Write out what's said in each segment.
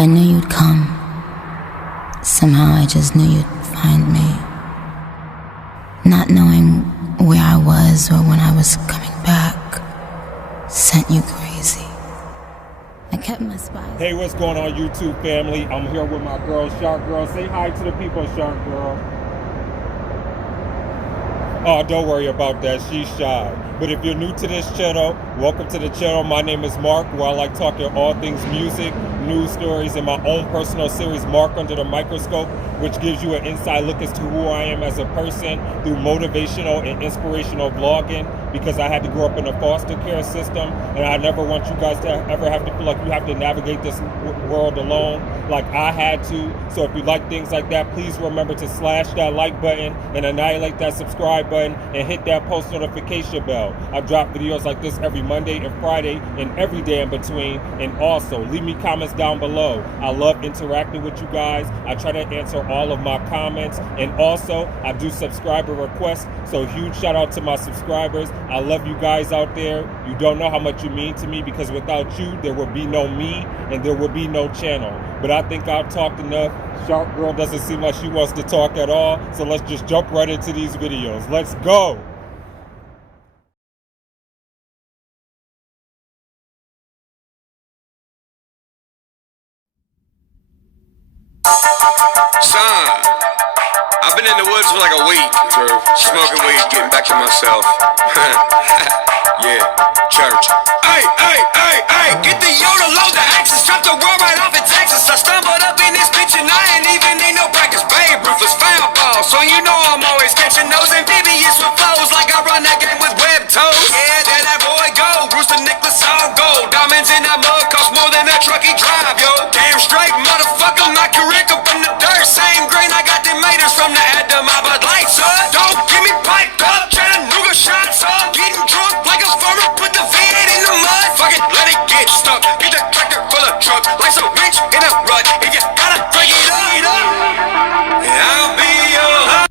I knew you'd come. Somehow I just knew you'd find me. Not knowing where I was or when I was coming back sent you crazy. I kept my spies. Hey, what's going on, YouTube family? I'm here with my girl, Shark Girl. Say hi to the people, Shark Girl. Oh, don't worry about that. She's shy. But if you're new to this channel, welcome to the channel. My name is Mark, where I like talking all things music, news stories, and my own personal series, Mark Under the Microscope, which gives you an inside look as to who I am as a person through motivational and inspirational vlogging, because I had to grow up in a foster care system, and I never want you guys to ever have to feel like you have to navigate this world alone like I had to. So if you like things like that, please remember to slash that like button and annihilate that subscribe button and hit that post notification bell. I drop videos like this every Monday and Friday and every day in between. And also leave me comments down below. I love interacting with you guys. I try to answer all of my comments, and also I do subscriber requests, so huge shout out to my subscribers. I love you guys out there. You don't know how much you mean to me, because without you there would be no me and there would be no channel. But I think I've talked enough. Shark Girl doesn't seem like she wants to talk at all, so let's just jump right into these videos. Let's go. Son, I've been in the woods for like a week. True. Smoking weed, getting back to myself. Yeah, church. Hey, get the Yoda, load the axes, drop the world right off in Texas. I stumbled up in this bitch and I ain't even need no practice. Babe Ruth was foul ball, so you know I'm always catching those amphibious with flows like I run that game with web toes. Yeah, there that boy go, rooster necklace all gold, diamonds in that mug cost more than that truck he drive, yo. Damn straight, motherfucker, my career up in the dirt. Same grain, I got them haters from the Adam, my Bud Light, son. Don't give me piped up, Chattanooga shots up, getting drunk like a farmer, put the V8 in the mud. Fuck it, let it get stuck. Get the tractor full of truck, like some wrench in a rut. If you gotta break it up, I'll be your.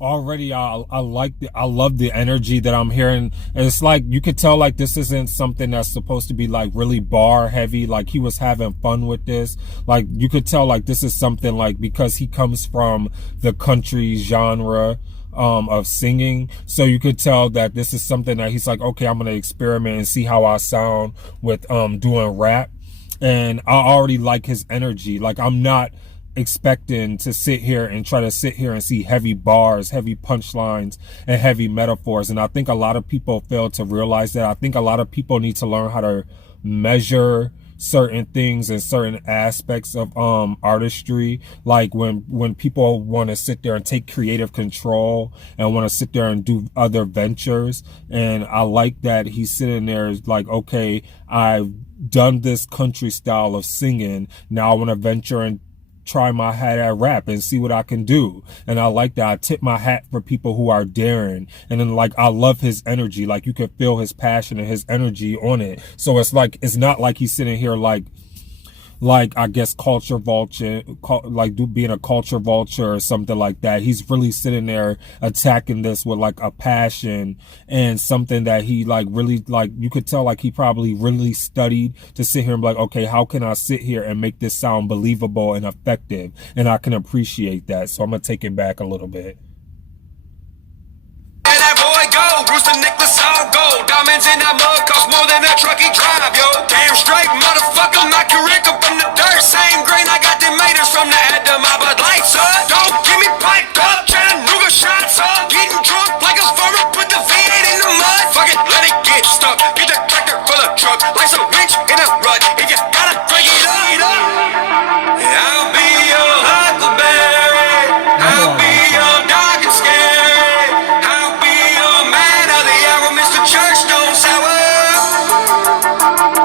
Already, I love the energy that I'm hearing. And it's like, you could tell like this isn't something that's supposed to be like really bar heavy. Like he was having fun with this. Like you could tell like this is something like, because he comes from the country genre of singing, so you could tell that this is something that he's like, okay, I'm gonna experiment and see how I sound with doing rap. And I already like his energy. Like I'm not expecting to sit here and try to sit here and see heavy bars, heavy punchlines, and heavy metaphors. And I think a lot of people fail to realize that. I think a lot of people need to learn how to measure certain things and certain aspects of artistry. Like when people want to sit there and take creative control and want to sit there and do other ventures. And I like that he's sitting there like, okay, I've done this country style of singing, now I want to venture and try my hat at rap and see what I can do. And I like that. I tip my hat for people who are daring. And then like, I love his energy. Like you can feel his passion and his energy on it. So it's like, it's not like he's sitting here like I guess culture vulture, like being a culture vulture or something like that. He's really sitting there attacking this with like a passion and something that he like really, like you could tell like he probably really studied to sit here and be like, okay, how can I sit here and make this sound believable and effective? And I can appreciate that. So I'm gonna take it back a little bit. Rooster necklace all gold, diamonds in that mug cost more than that truck he drive, yo. Damn straight, motherfucker, my career up in the dirt. Same grain, I got them haters from the Adam, my Bud Light, son. Don't give me piped up, Chattanooga shots up, getting drunk like a farmer, put the V8 in the mud. Fuck it, let it get stuck. Get the tractor full of truck, like some wrench in a rut. If you gotta break it up, I'll be your Huckleberry, I'll be your dark and scary, I'll be your man of the hour, Mr. Church don't sour,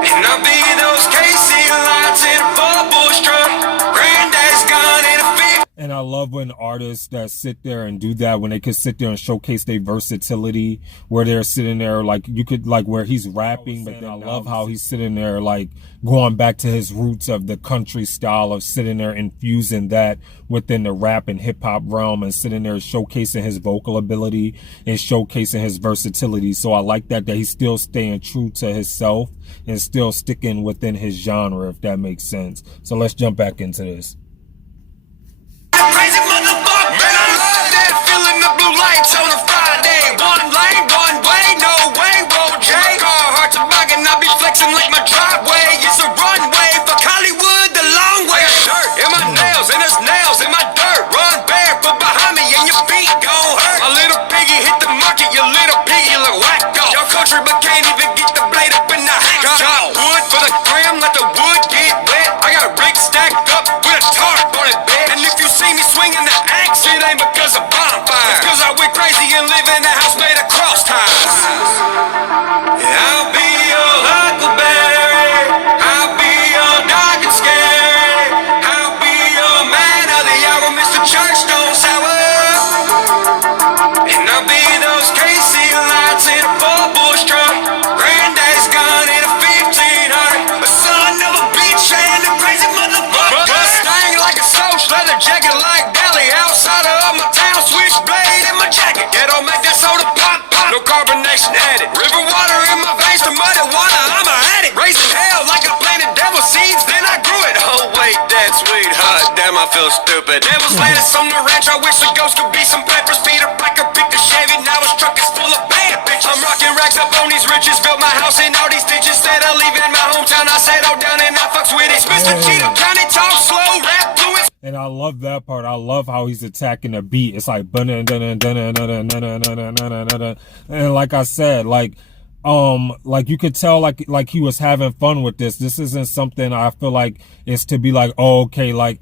and I'll be those KC lights in a 4-bush truck, granddad's gun in a 50. And I love when artists that sit there and do that, when they could sit there and showcase their versatility, where they're sitting there, like, you could, like, where he's rapping, but then I love how he's sitting there, like, going back to his roots of the country style of sitting there, infusing that within the rap and hip hop realm, and sitting there showcasing his vocal ability and showcasing his versatility. So I like that he's still staying true to himself and still sticking within his genre, if that makes sense. So let's jump back into this. Crazy motherfucker, man, I love that feeling, the blue lights on a Friday. One lane, one way, no way, won't change. Carhartt to Bargain, I be flexing like my driveway. It's a runway for Hollywood, the long way. Shirt in my nails, and there's nails in my dirt. Run barefoot behind me, and your feet gon' hurt. My little piggy hit the market, your little piggy look whack-o. Your country, but can't even get the blade up in the hack. Chop wood for the gram, let the wood get wet. I got rigs stacked up with a tarp on it, bitch. And if you see me swinging the axe, it ain't because of bonfire. It's cause I went crazy and live in a house made of cross ties. I'll be your Huckleberry, I'll be your dark and scary, I'll be your man of the hour, Mr. Church don't sour. And I'll be those KC lights in a 4-bush truck, granddaddy's gun in a 1500, a son of a bitch and a crazy motherfucker. Mustang like a Soch, leather jacket like Deli, outside of my town, switchblade in my jacket. Yeah, don't make that soda pop, pop, no carbonation added. River water in my veins to muddy water, I'm a addict. Raising hell like I planted devil seeds, then I grew it. Oh wait, that's sweet, huh? Damn, I feel stupid. Devil's lettuce on the ranch, I wish the ghost could be some peppers. Peter Piker picked a Chevy, now his truck is full of bad bitches. I'm rocking racks up on these riches, built my house in all these ditches. Instead of leaving my hometown, I settled down and I fucks with it. Mr. Cheeto County talk slow, rap fluent. And I love that part. I love how he's attacking the beat. It's like, and like I said, like you could tell, like he was having fun with this. This isn't something I feel like it's to be like, oh, okay, like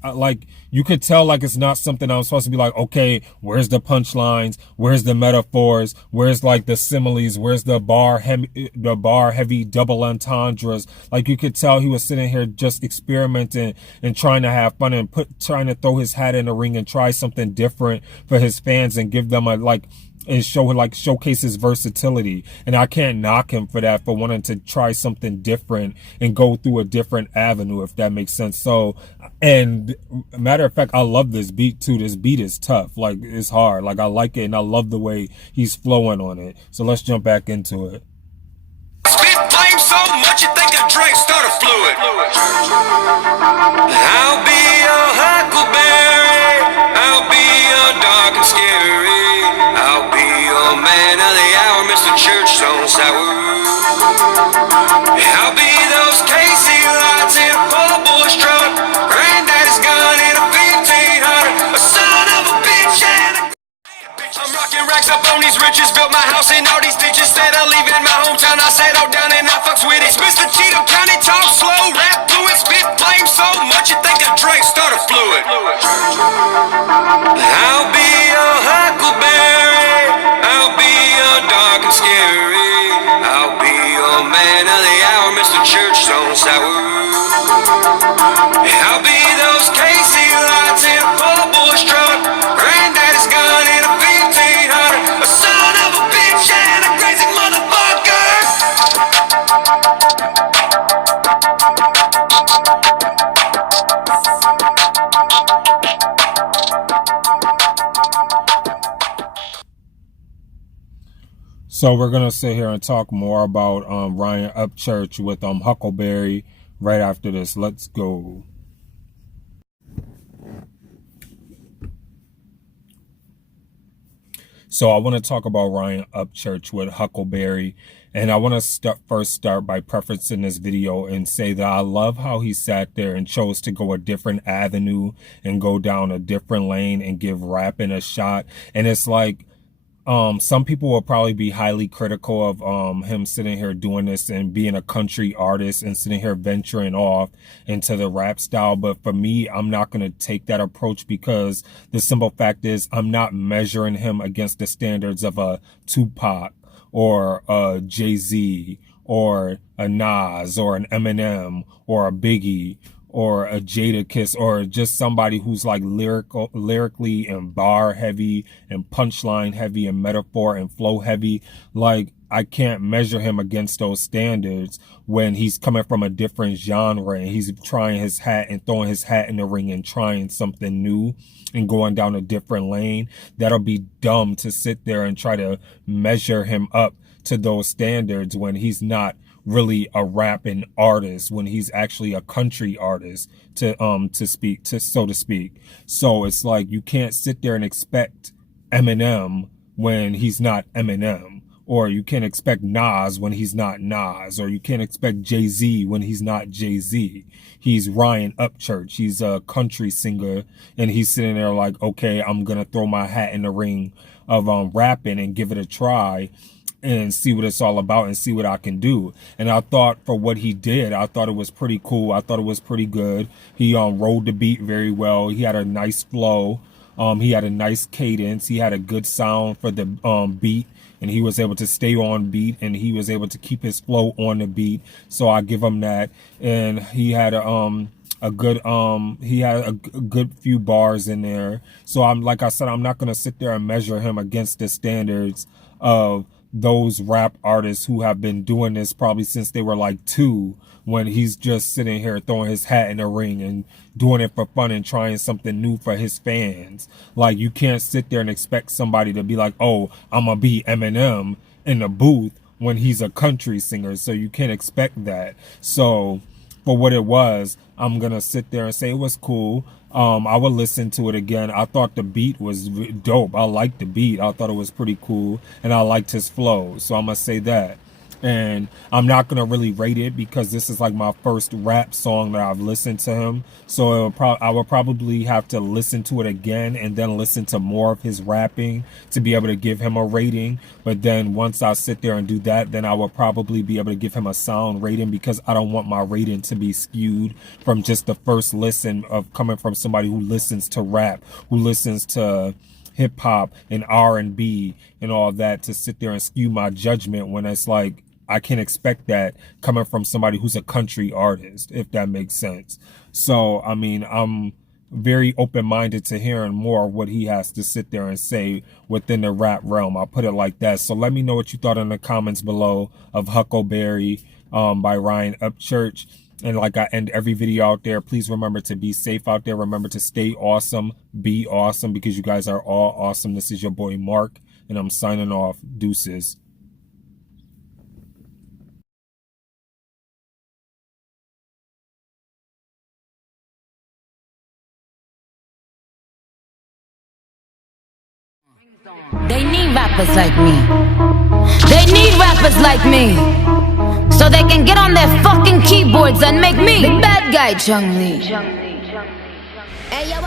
you could tell, like, it's not something I'm supposed to be like, okay, where's the punchlines, where's the metaphors, where's like the similes, where's the bar heavy double entendres. Like, you could tell he was sitting here just experimenting and trying to have fun and trying to throw his hat in the ring and try something different for his fans and give them a and showcase his versatility. And I can't knock him for that, for wanting to try something different and go through a different avenue, if that makes sense. So, and matter of fact, I love this beat too. This beat is tough. Like, it's hard. Like, I like it, and I love the way he's flowing on it. So let's jump back into it. Spit flame so much you think a Drake started fluid. I'll be your Huckleberry, I'll be your dark and scary, I'll be your man of the hour, Mr. Church don't sour. I'll be those KC lights in a 4-bush truck, granddaddy's gun in a 1500, a son of a bitch and a bitch. I'm rocking racks up on these riches, built my house in all these ditches. Instead of leaving my hometown, I settled down and I fucks with it. Mr. Cheeto County talk slow, rap fluent, spit flame so much you think a Drake started fluid. I'll be your Huckleberry, I'll be your dark and scary, I'll be your man of the hour, Mr. Church don't sour. I'll be those KC lights in a 4-bush truck, granddaddy's gun in a 1500, a son of a bitch and a crazy motherfucker. So we're gonna sit here and talk more about Ryan Upchurch with Huckleberry right after this. Let's go. So I want to talk about Ryan Upchurch with Huckleberry, and I want to first start by prefacing this video and say that I love how he sat there and chose to go a different avenue and go down a different lane and give rapping a shot. And it's like, some people will probably be highly critical of him sitting here doing this and being a country artist and sitting here venturing off into the rap style. But for me, I'm not going to take that approach, because the simple fact is I'm not measuring him against the standards of a Tupac or a Jay-Z or a Nas or an Eminem or a Biggie or a Jadakiss, or just somebody who's like lyrically and bar heavy and punchline heavy and metaphor and flow heavy. Like, I can't measure him against those standards when he's coming from a different genre and he's trying his hat and throwing his hat in the ring and trying something new and going down a different lane. That'll be dumb to sit there and try to measure him up to those standards when he's not really a rapping artist, when he's actually a country artist, so to speak. So it's like, you can't sit there and expect Eminem when he's not Eminem, or you can't expect Nas when he's not Nas, or you can't expect Jay-Z when he's not Jay-Z. He's Ryan Upchurch. He's a country singer, and he's sitting there like, okay, I'm gonna throw my hat in the ring of rapping and give it a try and see what it's all about and see what I can do. And I thought, for what he did, I thought it was pretty cool. I thought it was pretty good. He rode the beat very well. He had a nice flow. He had a nice cadence. He had a good sound for the beat, and he was able to stay on beat, and he was able to keep his flow on the beat. So I give him that. And he had a good few bars in there. So like I said, I'm not gonna sit there and measure him against the standards of those rap artists who have been doing this probably since they were like 2, when he's just sitting here throwing his hat in the ring and doing it for fun and trying something new for his fans. Like, you can't sit there and expect somebody to be like, oh, I'm gonna be Eminem in the booth when he's a country singer. So you can't expect that. So for what it was, I'm gonna sit there and say it was cool. I would listen to it again. I thought the beat was dope. I liked the beat. I thought it was pretty cool, and I liked his flow. So I'm gonna say that. And I'm not gonna really rate it because this is like my first rap song that I've listened to him. So I will probably have to listen to it again and then listen to more of his rapping to be able to give him a rating. But then once I sit there and do that, then I will probably be able to give him a sound rating, because I don't want my rating to be skewed from just the first listen of coming from somebody who listens to rap, who listens to hip hop and R&B and all that, to sit there and skew my judgment when it's like, I can't expect that coming from somebody who's a country artist, if that makes sense. So, I mean, I'm very open-minded to hearing more of what he has to sit there and say within the rap realm. I'll put it like that. So let me know what you thought in the comments below of Huckleberry by Ryan Upchurch. And like I end every video out there, please remember to be safe out there. Remember to stay awesome, be awesome, because you guys are all awesome. This is your boy Mark, and I'm signing off. Deuces. They need rappers like me. They need rappers like me, so they can get on their fucking keyboards and make me the bad guy, Chung Lee. Hey, yo,